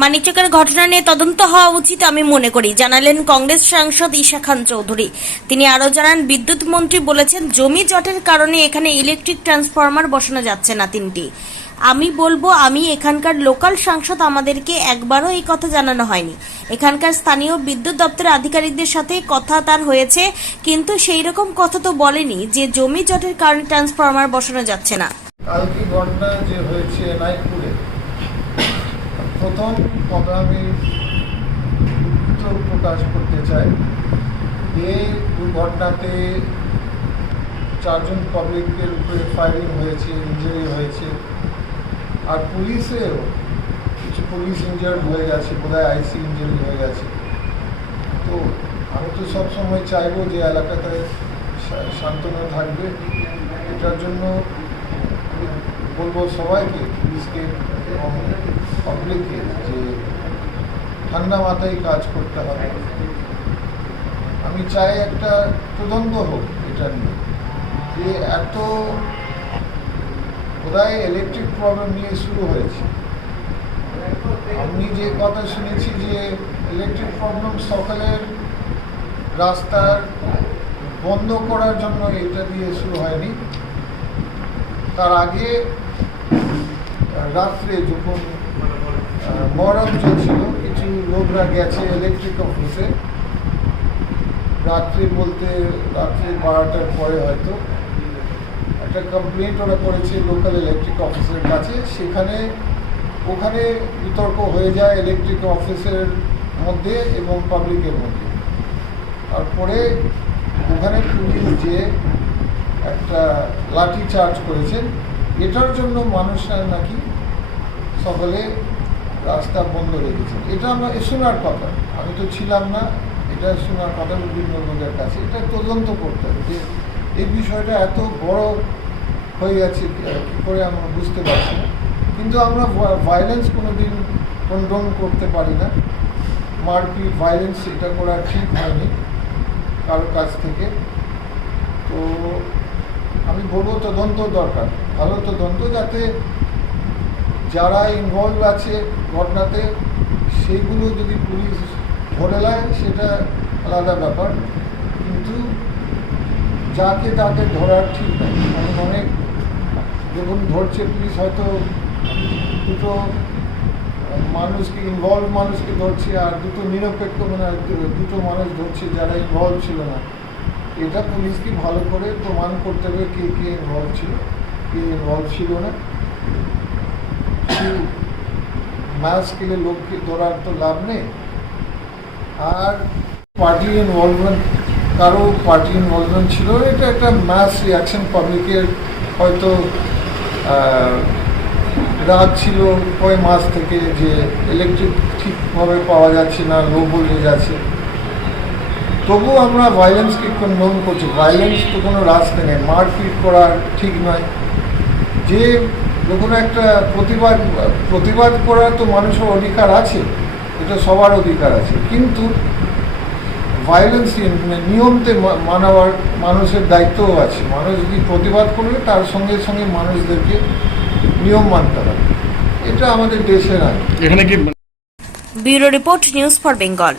মানিকচকের ঘটনা নিয়ে তদন্ত হওয়া উচিত আমি মনে করি, জানালেন কংগ্রেস সাংসদ ঈশা খান চৌধুরী। তিনি আরও জানান, বিদ্যুৎ মন্ত্রী বলেছেন জমি জটের কারণে এখানে ইলেকট্রিক ট্রান্সফরমার বসানো যাচ্ছে না 3টি। আমি বলবো, আমি এখানকার লোকাল সাংসদ, আমাদেরকে একবারও এই কথা জানানো হয়নি। এখানকার স্থানীয় বিদ্যুৎ দপ্তরের আধিকারিকদের সাথে কথা তার হয়েছে, কিন্তু সেই রকম কথা তো বলেনি যে জমি জটের কারণে ট্রান্সফরমার বসানো যাচ্ছে না। কালকে ঘটনা যে হয়েছে নাইটপুরে, প্রথম কথা আমি দুঃখ প্রকাশ করতে চাই। এই দুর্ঘটনাতে 4 জন পাবলিকের উপরে ফায়ারিং হয়েছে, ইঞ্জুরি হয়েছে, আর পুলিশেও কিছু পুলিশ ইঞ্জার্ড হয়ে গেছে, বোধহয় আইসি ইঞ্জুরি হয়ে গেছে। তো আমি তো সবসময় চাইবো যে এলাকাতে শান্তনা থাকবে। এটার জন্য বলবো সবাইকে, পুলিশকে এবং পাবলিককে, যে ঠান্ডা মাথায় কাজ করতে হবে। আমি চাই একটা তদন্ত হোক এটা নিয়ে, যে এত বোধহয় ইলেকট্রিক প্রবলেম নিয়ে শুরু হয়েছে। আমি যে কথা শুনেছি যে ইলেকট্রিক প্রবলেম সকালের রাস্তার বন্ধ করার জন্য এটা দিয়ে শুরু হয়নি, তার আগে রাত্রে যখন মহরম চলছিল, কিছু লোকরা গেছে ইলেকট্রিক অফিসে, রাত্রে বলতে রাত্রি 12টার পরে হয়তো একটা কমপ্লেন্ট ওরা করেছে লোকাল ইলেকট্রিক অফিসের কাছে। ওখানে বিতর্ক হয়ে যায় ইলেকট্রিক অফিসের মধ্যে এবং পাবলিকের মধ্যে। তারপরে ওখানে পুলিশ যে একটা লাঠি চার্জ করেছেন, এটার জন্য মানুষরা নাকি সকালে রাস্তা বন্ধ রেখেছেন। এটা আমরা শোনার কথা, আমি তো ছিলাম না, এটা শোনার কথা বিভিন্ন লোকের কাছে। এটা তদন্ত করতে হবে যে এই বিষয়টা এত বড় হয়ে গেছে কী করে আমরা বুঝতে পারছি না। কিন্তু আমরা ভায়োলেন্স কোনোদিন কন্ডোম করতে পারি না, মারপিট ভায়োলেন্স এটা করা ঠিক হয়নি কারোর কাছ থেকে। তো আমি বলবো তদন্ত দরকার, ভালো তদন্ত, যাতে যারা ইনভলভ আছে ঘটনাতে সেইগুলো যদি পুলিশ ধরে নেয় সেটা আলাদা ব্যাপার, কিন্তু যাকে তাকে ধরার ঠিক নয়। কারণ অনেক যখন ধরছে পুলিশ, হয়তো দুটো মানুষকে ইনভলভ মানুষকে ধরছে আর দুটো নিরপেক্ষ মানে দুটো মানুষ ধরছে যারা ইনভলভ ছিল না। এটা পুলিশকে ভালো করে প্রমাণ করতে হবে কে কে ইনভলভ ছিল, কে ইনভলভ ছিল না। ম্যাচ খেলে লোককে ধরার তো লাভ নেই। আর পার্টি ইনভলভমেন্ট, কারো পার্টি ইনভলভমেন্ট ছিল, এটা একটা ম্যাস রিয়াকশন। পাবলিকের হয়তো রাগ ছিল কয় মাস থেকে যে ইলেকট্রিক ঠিকভাবে পাওয়া যাচ্ছে না, লো ভোল্টেজ আছে। তবুও আমরা ভায়োলেন্সকে কন্ডোম করছি। ভায়োলেন্স তো কোনো রাস্তা নেই, মারপিট করা ঠিক নয়। যে কোনো একটা প্রতিবাদ করার তো মানুষের অধিকার আছে, এটা সবার অধিকার আছে, কিন্তু ভায়োলেন্স নিয়মতে মানাবার মানুষের দায়িত্বও আছে। মানুষ যদি প্রতিবাদ করবে তার সঙ্গে সঙ্গে মানুষদেরকে নিয়ম মানতে হবে, এটা আমাদের দেশের আইন। Bureau report, news for Bengal.